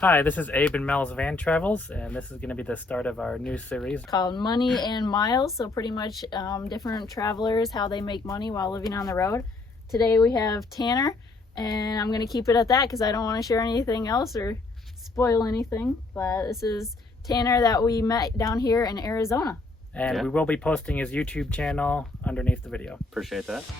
Hi, this is Abe and Mel's Van Travels, and this is going to be the start of our new series called Money and Miles. So pretty much different travelers, how they make money while living on the road. Today we have Tanner, and I'm going to keep it at that because I don't want to share anything else or spoil anything. But this is Tanner that we met down here in Arizona. And we will be posting his YouTube channel underneath the video. Appreciate that.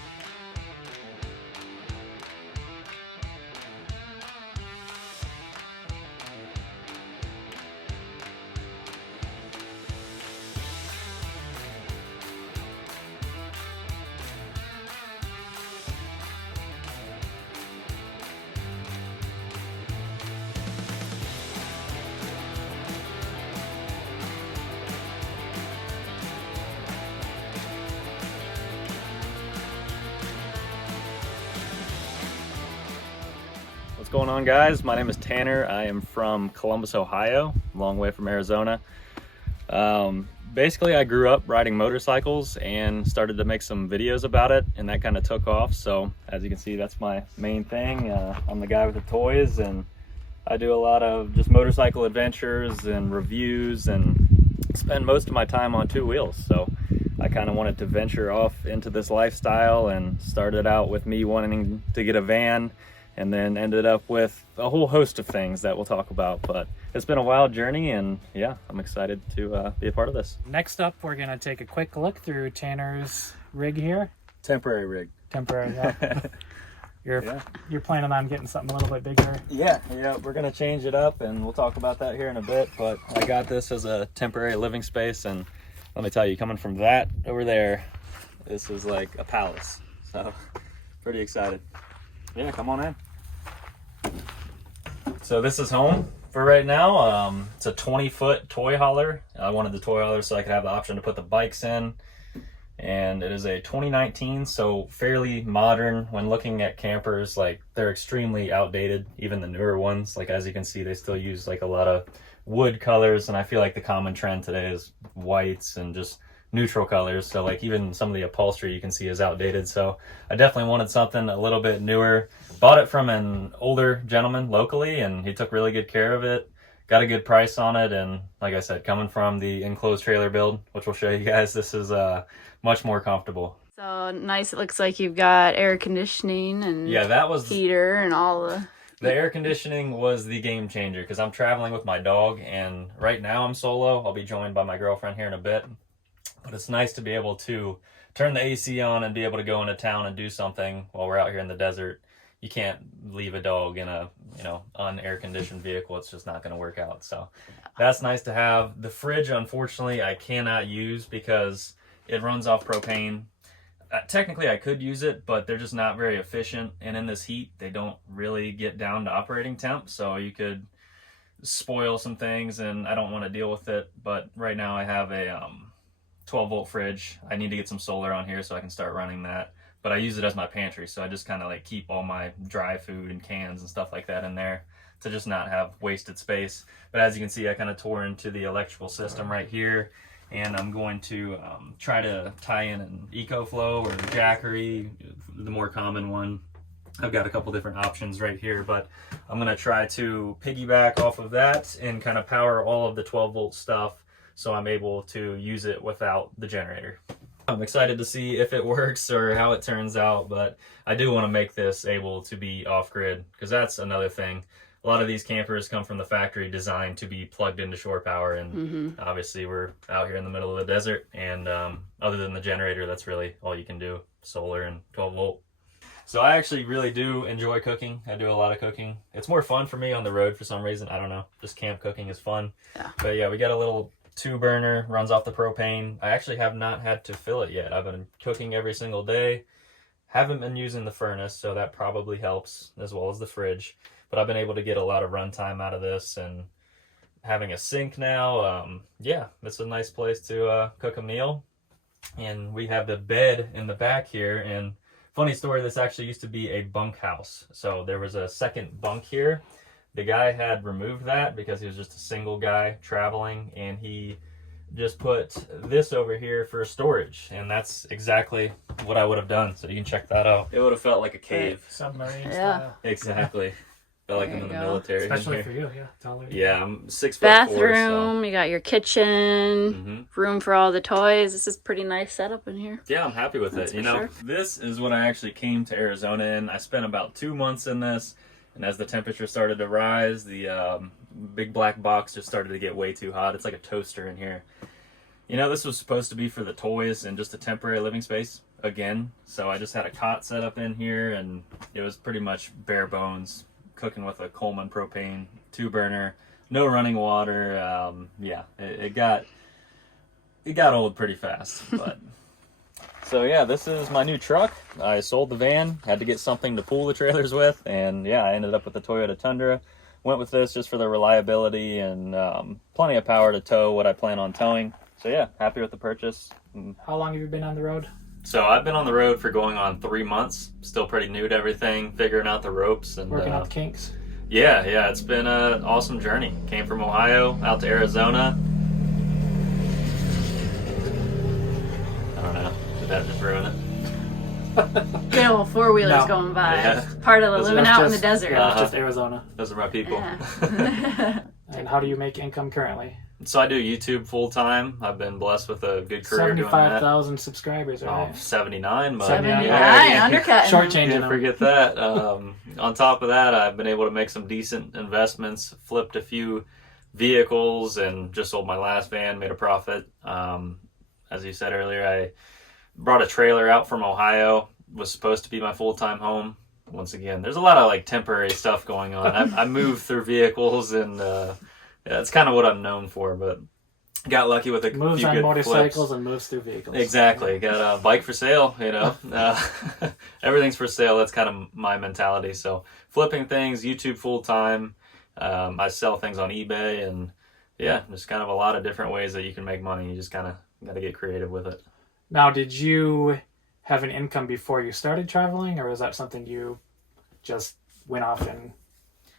What's going on, guys? My name is Tanner. I am from Columbus, Ohio, a long way from Arizona. Basically, I grew up riding motorcycles and started to make some videos about it, and that kind of took off. So as you can see, that's my main thing. I'm the guy with the toys, and I do a lot of just motorcycle adventures and reviews and spend most of my time on two wheels. So I kind of wanted to venture off into this lifestyle and started out with me wanting to get a van, and then ended up with a whole host of things that we'll talk about. But it's been a wild journey, and yeah, I'm excited to be a part of this. Next up, we're going to take a quick look through Tanner's rig here. Temporary rig. Temporary, yeah. You're planning on getting something a little bit bigger. Yeah, we're gonna change it up, and we'll talk about that here in a bit. But I got this as a temporary living space, and let me tell you, coming from that over there, this is like a palace. So pretty excited. Yeah, come on in. So this is home for right now. It's a 20-foot toy hauler. I wanted the toy hauler so I could have the option to put the bikes in. And it is a 2019, so fairly modern. When looking at campers, like, they're extremely outdated, even the newer ones. Like, as you can see, they still use like a lot of wood colors, and I feel like the common trend today is whites and just neutral colors. So like even some of the upholstery you can see is outdated. So I definitely wanted something a little bit newer. Bought it from an older gentleman locally, and he took really good care of it. Got a good price on it, and like I said, coming from the enclosed trailer build, which we'll show you guys, this is much more comfortable. So nice. It looks like you've got air conditioning and that was heater and all the air conditioning was the game changer, because I'm traveling with my dog, and right now I'm solo. I'll be joined by my girlfriend here in a bit. But it's nice to be able to turn the AC on and be able to go into town and do something while we're out here in the desert. You can't leave a dog in a, unair conditioned vehicle. It's just not going to work out. So that's nice to have. The fridge, unfortunately, I cannot use because it runs off propane. Technically, I could use it, but they're just not very efficient. And in this heat, they don't really get down to operating temp. So you could spoil some things, and I don't want to deal with it. But right now I have a 12-volt fridge. I need to get some solar on here so I can start running that. But I use it as my pantry, so I just kind of like keep all my dry food and cans and stuff like that in there to just not have wasted space. But as you can see, I kind of tore into the electrical system right here, and I'm going to try to tie in an EcoFlow or Jackery, the more common one. I've got a couple different options right here, but I'm going to try to piggyback off of that and kind of power all of the 12-volt stuff, so I'm able to use it without the generator. I'm excited to see if it works or how it turns out, but I do want to make this able to be off-grid, because that's another thing. A lot of these campers come from the factory designed to be plugged into shore power, and obviously we're out here in the middle of the desert, and other than the generator, that's really all you can do, solar and 12-volt. So I actually really do enjoy cooking. I do a lot of cooking. It's more fun for me on the road for some reason. I don't know. Just camp cooking is fun. Yeah. But yeah, we got a little 2-burner, runs off the propane. I actually have not had to fill it yet. I've been cooking every single day. Haven't been using the furnace, so that probably helps, as well as the fridge. But I've been able to get a lot of runtime out of this, and having a sink now, it's a nice place to cook a meal. And we have the bed in the back here, and funny story, this actually used to be a bunkhouse. So there was a second bunk here. The guy had removed that because he was just a single guy traveling, and he just put this over here for storage, and that's exactly what I would have done. So you can check that out. It would have felt like a cave. Submarine yeah. style. Exactly. feel like There I'm in you the go. military. Especially for you, yeah. Taller. Yeah, I'm 6'4". Bathroom, you got your kitchen, So. room for all the toys. This is pretty nice setup in here. Yeah, I'm happy with That's it. You for know, sure. this is what I actually came to Arizona in. I spent about 2 months in this, and as the temperature started to rise, the big black box just started to get way too hot. It's like a toaster in here. You know, this was supposed to be for the toys and just a temporary living space again. So I just had a cot set up in here, and it was pretty much bare bones, cooking with a Coleman propane 2-burner, no running water. Yeah, it got old pretty fast, but. So yeah, this is my new truck. I sold the van, had to get something to pull the trailers with, and yeah, I ended up with the Toyota Tundra. Went with this just for the reliability and plenty of power to tow what I plan on towing. So yeah, happy with the purchase. How long have you been on the road? So I've been on the road for going on 3 months. Still pretty new to everything, figuring out the ropes and Working out the kinks? Yeah, it's been an awesome journey. Came from Ohio out to Arizona. I don't know. Did that just ruin it? Good old 4-wheelers No. going by. Yeah. Part of the Those living That's out in the just- desert. Yeah, it's just Arizona. Those are my people. Yeah. And how do you make income currently? So I do YouTube full time. I've been blessed with a good career doing that. 75,000 subscribers, Oh, right? 79, but 79. yeah, Undercutting. Shortchanging can't them. forget that. On top of that, I've been able to make some decent investments, flipped a few vehicles, and just sold my last van, made a profit. As you said earlier, I brought a trailer out from Ohio, was supposed to be my full-time home. Once again, there's a lot of like temporary stuff going on. I moved through vehicles, and yeah, that's kind of what I'm known for, but got lucky with a Moves few on good motorcycles flips. and moves through vehicles. Exactly. Got a bike for sale, you know. Everything's for sale. That's kind of my mentality. So flipping things, YouTube full time. I sell things on eBay, and yeah, there's kind of a lot of different ways that you can make money. You just kind of got to get creative with it. Now, did you have an income before you started traveling, or was that something you just went off and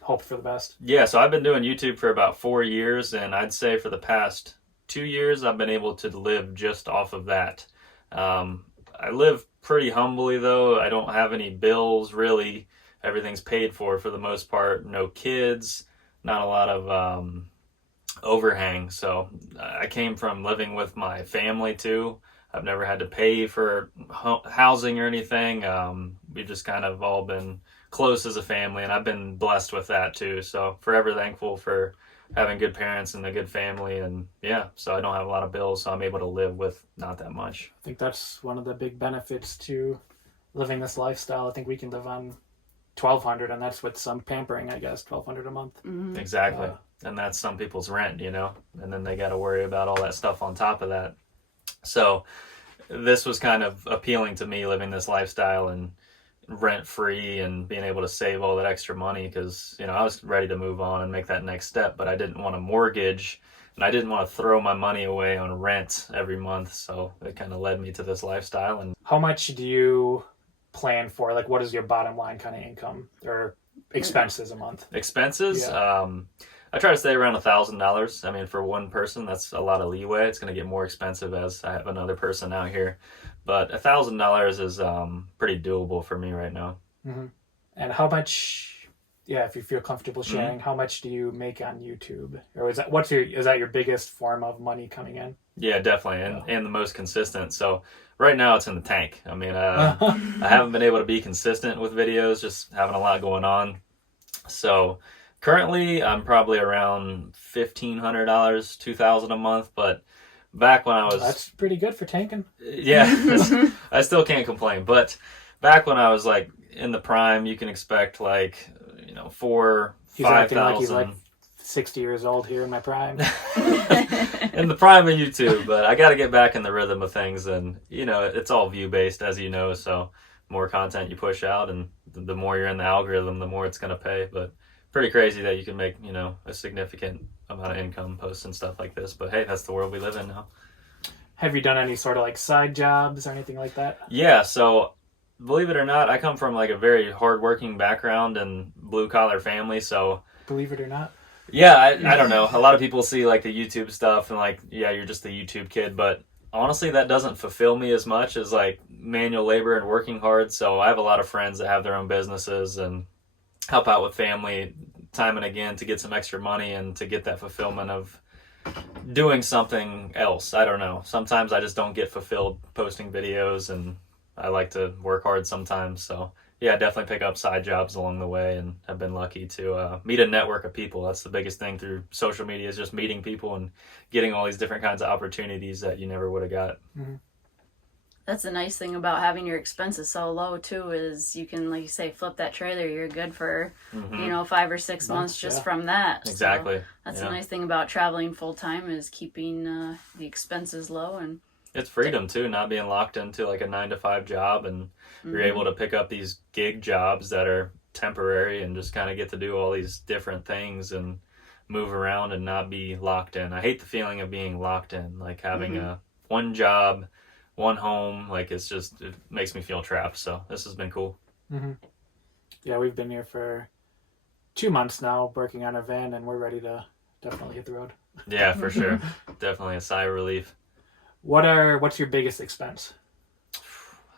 hoped for the best? Yeah, so I've been doing YouTube for about 4 years, and I'd say for the past 2 years, I've been able to live just off of that. I live pretty humbly, though. I don't have any bills, really. Everything's paid for the most part. No kids, not a lot of overhang. So I came from living with my family, too. I've never had to pay for housing or anything. We've just kind of all been close as a family, and I've been blessed with that too. So forever thankful for having good parents and a good family, and yeah, so I don't have a lot of bills, so I'm able to live with not that much. I think that's one of the big benefits to living this lifestyle. I think we can live on $1,200, and that's with some pampering, I guess, $1,200 a month. Mm-hmm. Exactly. And that's some people's rent, you know, and then they got to worry about all that stuff on top of that. So this was kind of appealing to me, living this lifestyle and rent free and being able to save all that extra money, because you know I was ready to move on and make that next step, but I didn't want a mortgage and I didn't want to throw my money away on rent every month. So it kind of led me to this lifestyle. And How much do you plan for? Like, what is your bottom line kind of income or expenses a month? expenses, Yeah. I try to stay around $1,000. I mean, for one person, that's a lot of leeway. It's going to get more expensive as I have another person out here, but $1,000 is pretty doable for me right now. Mm-hmm. And how much, if you feel comfortable sharing, how much do you make on YouTube? Or is that your biggest form of money coming in? Yeah, definitely, and the most consistent. So right now it's in the tank. I mean, I haven't been able to be consistent with videos, just having a lot going on. So currently I'm probably around $1,500, $2,000 a month, but back when I was... That's pretty good for tanking. Yeah, I still can't complain. But back when I was like in the prime, you can expect like, you know, He's acting like he's 5,000 like 60 years old here in my prime. in the prime of YouTube. But I got to get back in the rhythm of things, and you know, it's all view based, as you know. So more content you push out, and the more you're in the algorithm, the more it's going to pay. But pretty crazy that you can make, you know, a significant amount of income posting stuff like this. But hey, that's the world we live in now. Have you done any sort of like side jobs or anything like that? Yeah, so believe it or not, I come from like a very hardworking background and blue collar family. So Believe it or not. yeah, I don't know. A lot of people see like the YouTube stuff and like, yeah, you're just the YouTube kid. But honestly, that doesn't fulfill me as much as like manual labor and working hard. So I have a lot of friends that have their own businesses, and help out with family time and again to get some extra money and to get that fulfillment of doing something else. I don't know. Sometimes I just don't get fulfilled posting videos, and I like to work hard sometimes. So yeah, definitely pick up side jobs along the way, and I've been lucky to meet a network of people. That's the biggest thing through social media, is just meeting people and getting all these different kinds of opportunities that you never would have got. Mm-hmm. That's the nice thing about having your expenses so low too, is you can, like you say, flip that trailer. You're good for, 5 or 6 months just from that. Exactly. So that's the nice thing about traveling full time, is keeping the expenses low. And it's freedom too, not being locked into like a 9-to-5 job, and you're able to pick up these gig jobs that are temporary and just kind of get to do all these different things and move around and not be locked in. I hate the feeling of being locked in, like having a one job, one home. Like it makes me feel trapped. So this has been cool. Mm-hmm. Yeah, we've been here for 2 months now working on a van, and we're ready to definitely hit the road. Yeah, for sure. Definitely a sigh of relief. What's your biggest expense?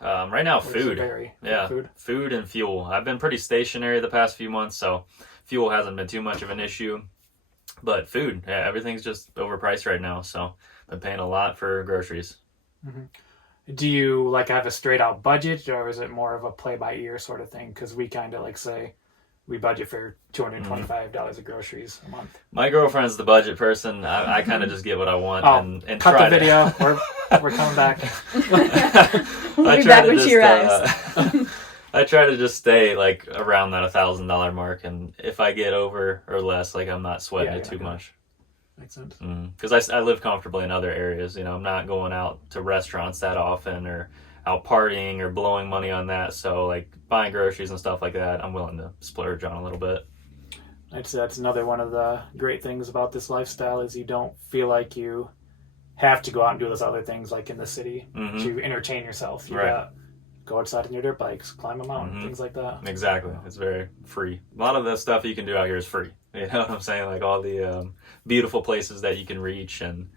Right now, food. Yeah, food and fuel. I've been pretty stationary the past few months, so fuel hasn't been too much of an issue. But food, yeah, everything's just overpriced right now, so I've been paying a lot for groceries. Mm-hmm. Do you like have a straight out budget, or is it more of a play by ear sort of thing? Because we kind of like say we budget for $225 of groceries a month. My girlfriend's the budget person. I kind of just get what I want and cut try the video. We're coming back. We'll be back when she arrives. I try to just stay like around that $1,000 mark, and if I get over or less, like I'm not sweating it too much. Makes sense. Because I live comfortably in other areas. I'm not going out to restaurants that often or out partying or blowing money on that. So like buying groceries and stuff like that, I'm willing to splurge on a little bit. I'd say that's another one of the great things about this lifestyle, is you don't feel like you have to go out and do those other things like in the city to entertain yourself. You got go outside on your dirt bikes, climb a mountain, things like that. Exactly. It's very free. A lot of the stuff you can do out here is free. You know what I'm saying? Like all the beautiful places that you can reach, and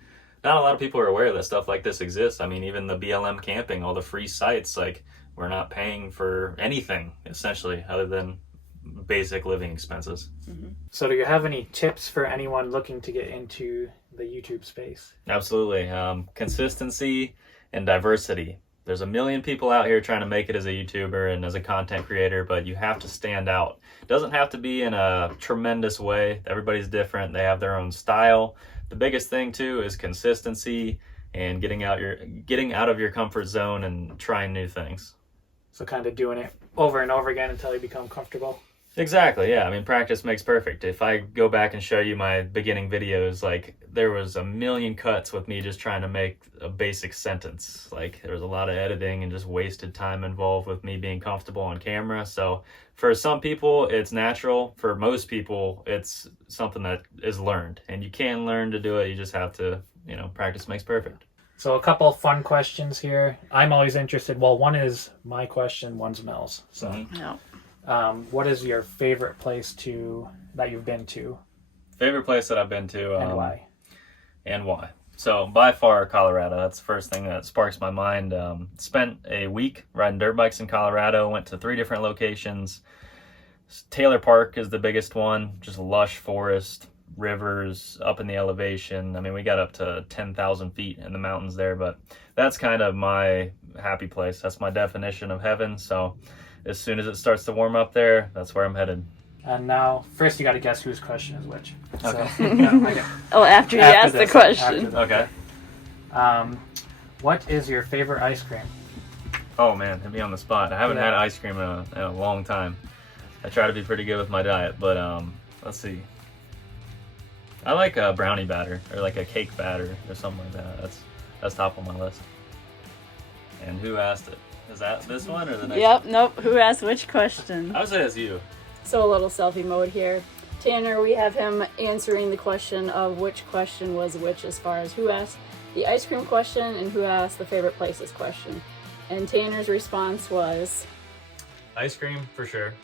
not a lot of people are aware that stuff like this exists. I mean, even the BLM camping, all the free sites, like we're not paying for anything essentially other than basic living expenses. So do you have any tips for anyone looking to get into the YouTube space? Absolutely. Consistency and diversity. There's a million people out here trying to make it as a YouTuber and as a content creator, but you have to stand out. It doesn't have to be in a tremendous way. Everybody's different. They have their own style. The biggest thing too is consistency and getting out of your comfort zone and trying new things. So kind of doing it over and over again until you become comfortable. Exactly, yeah. I mean, practice makes perfect. If I go back and show you my beginning videos, like there was a million cuts with me just trying to make a basic sentence. Like there was a lot of editing and just wasted time involved with me being comfortable on camera. So for some people, it's natural. For most people, it's something that is learned, and you can learn to do it. You just have to, practice makes perfect. So a couple fun questions here. I'm always interested. Well, one is my question, one's Mel's. So. What is your favorite place that you've been to? Favorite place that I've been to. And why? And why. So by far, Colorado. That's the first thing that sparks my mind. Spent a week riding dirt bikes in Colorado. Went to 3 different locations. Taylor Park is the biggest one. Just lush forest, rivers, up in the elevation. I mean, we got up to 10,000 feet in the mountains there, but that's kind of my happy place. That's my definition of heaven. So as soon as it starts to warm up there, that's where I'm headed. And now, first you got to guess whose question is which. Okay. So, after you ask the question. Okay. What is your favorite ice cream? Oh man, hit me on the spot. I haven't had ice cream in a long time. I try to be pretty good with my diet, but let's see. I like a brownie batter or like a cake batter or something like that. That's top on my list. And who asked it? Is that this one or the next one? Nope. Who asked which question? I would say it's you. So a little selfie mode here. Tanner, we have him answering the question of which question was which as far as who asked the ice cream question and who asked the favorite places question. And Tanner's response was... Ice cream, for sure.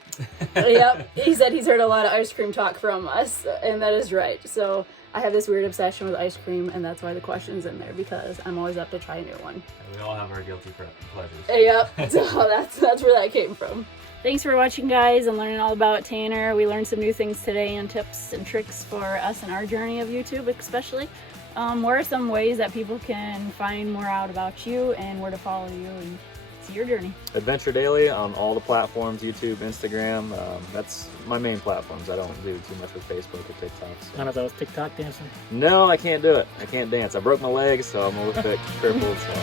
Yep, he said he's heard a lot of ice cream talk from us, and that is right. So I have this weird obsession with ice cream, and that's why the question's in there, because I'm always up to try a new one. We all have our guilty pleasures. Yep, so that's where that came from. Thanks for watching, guys, and learning all about Tanner. We learned some new things today and tips and tricks for us in our journey of YouTube, especially. What are some ways that people can find more out about you and where to follow you and see your journey? Adventure Daily on all the platforms, YouTube, Instagram. That's my main platforms. I don't do too much with Facebook or TikTok. So. None of those TikTok dancing? No, I can't do it. I can't dance. I broke my leg, so I'm a little bit crippled. So.